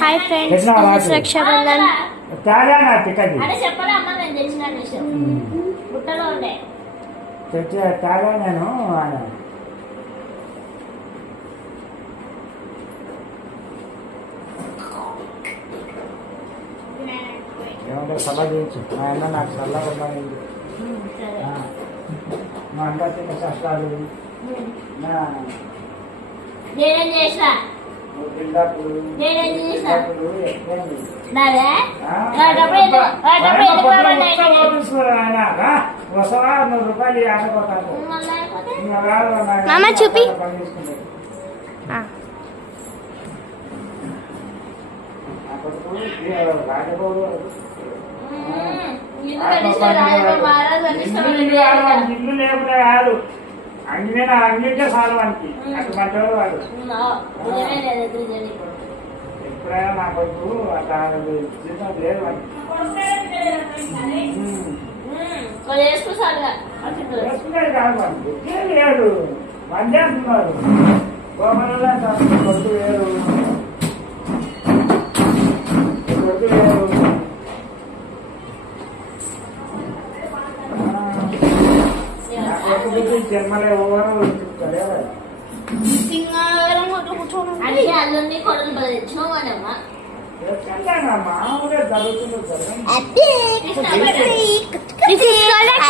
Hi friends, Rakshabandhan ఏమంటే సలహా చేయొచ్చు. మా అన్న నాకు సలహా ఉన్నాయి, మా అన్న చిన్న కష్టాలు, నేనేం చేసా రూపాయలు చూపి ఇల్లు లేకుండా కాదు, అంగిన అంగిటే చాలు వానికి. అటువంటి వాడు ఎప్పుడైనా నా కొడుకు అట్లా జీతం లేదు వానికి. వేసుకునేది కాదు వానికి, లేడు మంచి అంటున్నాడు. గోపనలో కొడుకు వేరు, కొడుకు వేరు. జన్మలే ఎవరు అల్లుని కొడుకు తెచ్చినామా మామూలుగా జరుగుతుంది.